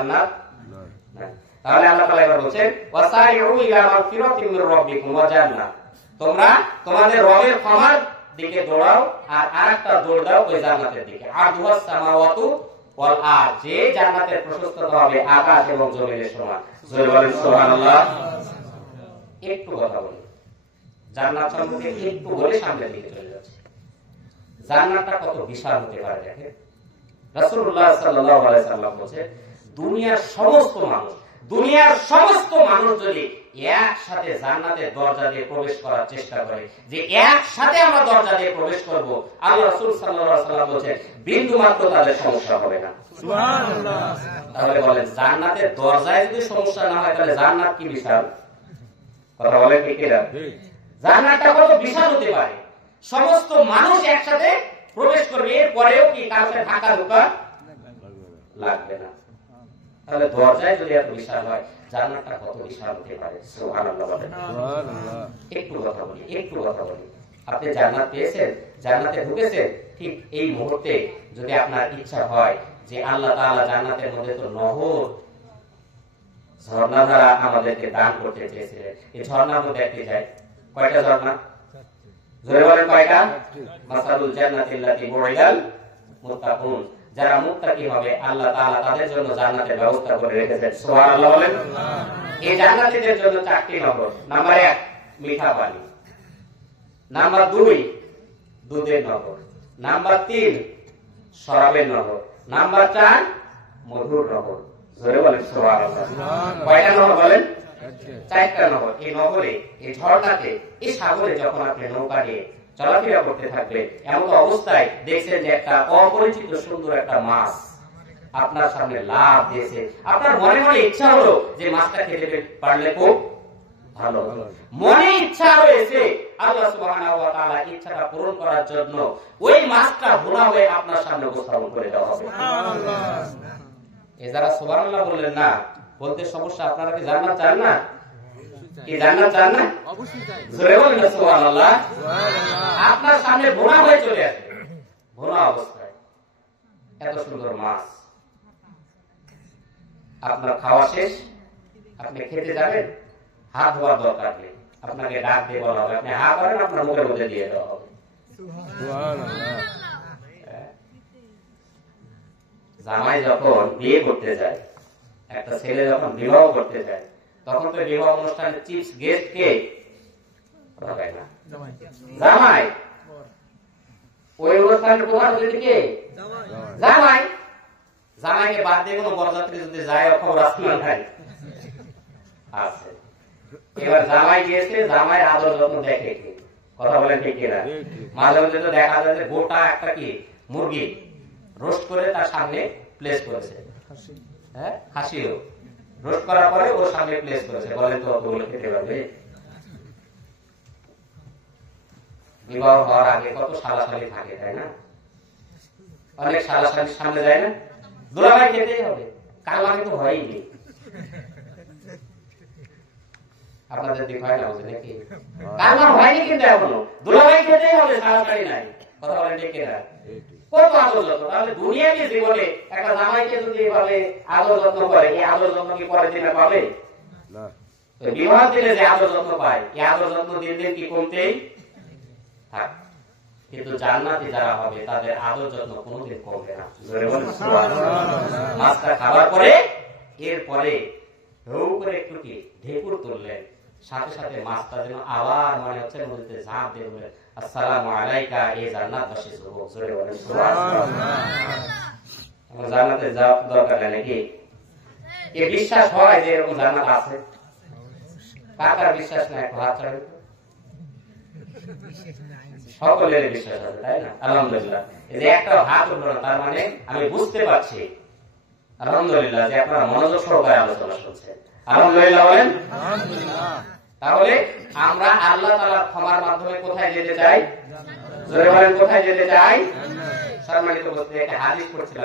জান্নাত নাই। তাহলে আল্লাহ তাআলা এবার বলেন ওয়াসাইউ ইলা মাগফিরাতিন মির রাব্বিকুম ওয়া জান্নাত, তোমরা তোমাদের রবের ক্ষমার দিকে দৌড়াও আর আরেকটা দৌড় দাও ওই জান্নাতের দিকে। আরদুহাস সামাওয়াতু ওয়াল আরদ, যে জান্নাতের প্রশস্ততা হবে আকাশ এবং জমিনের সমান। জোরে বলেন সুবহানাল্লাহ। একটু কথা বলি, জান্নাত সম্পর্কে একটু বলে সামনের দিকে চলে যাচ্ছে। জান্নাতটা কত বিশাল হতে পারে দেখেন। রাসূলুল্লাহ সাল্লাল্লাহু আলাইহি সাল্লাম বলেছেন দুনিয়ার সমস্ত মানুষ যদি একসাথে জান্নাতের দরজা দিয়ে প্রবেশ করার চেষ্টা করে, যে একসাথে আমরা দরজা দিয়ে প্রবেশ করব, আল্লাহ রাসূল সাল্লাল্লাহু আলাইহি সাল্লাম বলেছেন বিন্দু মাত্র তাদের সমস্যা হবে না। সুবহানাল্লাহ। তাহলে বলেন জান্নাতের দরজায় যদি সমস্যা না হয় তাহলে জান্নাত কি বিশাল, কথা বলে কি কিনা? জান্নাতটা কত বিশাল হতে পারে, সমস্ত মানুষ একসাথে প্রবেশ করবে, এরপরেও কি কাউকে ঢাকা ঢোকা লাগবে না। তাহলে দরজায় যদি এত বিশাল হয় জান্নাতটা কত বিশাল হতে পারে। সুবহানাল্লাহ। একটু কথা বলি, আপনি জান্নাত পেয়েছেন, জান্নাতে ঢুকেছেন, ঠিক এই মুহূর্তে যদি আপনার ইচ্ছা হয় যে আল্লাহ তাআলা জান্নাতের মধ্যে তো নহর ঝর্ণাধারা আমাদেরকে দান করতে চেয়েছিলেন, এই ঝর্ণার মধ্যে একটি যায়, কয়টা ঝর্ণা? জোরে বলেন কয়টা? মাসালুল জান্নাতিল্লাতী বুইদাল মুত্তাকুন, যারা মুত্তাকি হবে আল্লাহ তাআলা তাদের জন্য জান্নাতের ব্যবস্থা করে রেখেছেন। সুবহানাল্লাহ বলেন। এই জান্নাতীদের জন্য 4টি নহর। নাম্বার 1 মিঠা পানি, নাম্বার 2 দুধের নহর, নাম্বার 3 শরাবের নহর, নাম্বার 4 মধুর নহর। জোরে বলেন সুবহানাল্লাহ। কয়টা নহর বলেন? 4টা নহর। এই নহরে, এই ঝর্ণাতে, এই সাগরে যখন আপনি নৌকা নিয়ে চলাফেরা করতে থাকবেন, এমন অবস্থায় দেখছেন যে একটা অপরিচিত সুন্দর একটা মাছ আপনার সামনে লাভ দিয়েছে, আপনার মনে মনে ইচ্ছা হলো যে মাছটা খেতে পারলে খুব ভালো, মনে ইচ্ছা রয়েছে। আল্লাহ সুবহানাহু ওয়া তাআলা ইচ্ছাটা পূরণ করার জন্য ওই মাছটা ভোলা হয়ে আপনার সামনে উপস্থাপন করে দেওয়া হবে। সুবহানাল্লাহ। এই যারা সুবহানাল্লাহ বললেন না, বলতে সমস্যা, আপনারা কি জান্নাত চান না? কি জান্নাত চান না? অবশ্যই চাই। জোরে বলেন সুবহানাল্লাহ। সুবহানাল্লাহ। আপনার সামনে ভোলা হয়ে চলে আসে, ভোলা অবস্থায় এত সুন্দর মাছ, আপনার খাওয়া শেষ, আপনি খেতে যাবেন, হাত ধোয়ার দরকার নেই, আপনাকে ডাক দিয়ে বলা হবে, আপনি হাত ধরেন, আপনার মুখের মধ্যে দিয়ে দেওয়া হবে। জামাই যখন বিয়ে করতে যায়, একটা ছেলে যখন বিবাহ করতে যায়, তখন তো বিবাহ অনুষ্ঠানে চিফ গেস্ট কে? জামাই। ওই অনুষ্ঠানের প্রধান অতিথি কে? জামাই। জামাইকে বাদ দিয়ে কোনো বরযাত্রী যদি যায়, খবর আছে। এবার জামাই গিয়েছে, জামাই আদর যত্ন দেখে কি, কথা বলেন ঠিক কিনা? মাঝে মাঝে তো দেখা যায় যে গোটা একটা কি মুরগি রোস্ট করে তার সামনে প্লেস করেছে, হ্যাঁ, খাসিও রোস্ট করার পরে ওর সামনে প্লেস করেছে, বলেন তো ওগুলো খেতে পারবে? বিবাহ হওয়ার আগে কত সালাসালি থাকে, তাই না? অনেক সালাসালির সামনে যায় না, দুলাভাই খেতেই হবে, কালমা কিন্তু হয়নি। আপনাদের দিক হয় না বুঝে নাকি? কালমা হয়নি কিন্তু এখনো, দুলাভাই খেতেই হবে, সালাসালি নাই, কথা বলেন ঠিক কিনা? কত আদর যত্ন। তাহলে দুনিয়াকে জীবনে একটা জামাইকে যদি এভাবে আদর যত্ন করে, এই আদর যত্ন কি পরের দিনে পাবে না? বিবাহ দিলে যে আদর যত্ন পায়, এই আদর যত্ন দিন দিন কি কমতেই থাক। কিন্তু জান্নাতে যারা হবে তাদের আদর যত্ন কোনোদিন কমবে না। মাছটা খাবার পরে এরপরে ঢৌ করে একটু কি ঢেকুর তুললেন, সাথে সাথে মাছটা যেন আবার মনে হচ্ছে নদীতে ঝাঁপ দিয়ে বললেন আসসালামু আলাইকা এ জান্নাতবাসী যুবক। জোরে বলেন সুবহানাল্লাহ। আমরা জান্নাতে যাওয়ার দরকার নেই নাকি? এ বিশ্বাস হয় যে এরকম জান্নাত আছে? কার বিশ্বাস নাই? হাত ছাড়েন। সকলের বিশ্বাস আছে, তাই না? আলহামদুলিল্লাহ। এই যে একটা হাত উঠলো না, তার মানে আমি বুঝতে পারছি আলহামদুলিল্লাহ যে আপনারা মনোযোগ সহকারে আলোচনা শুনছেন। আলহামদুলিল্লাহ বলেন। তাহলে আমরা আল্লাহ তাআলার ক্ষমার মাধ্যমে কোথায় যেতে চাই? জোরে বলেন কোথায় যেতে চাই? সম্মানিত উপস্থিতি, একটা হাদিস পড়ছিলাম।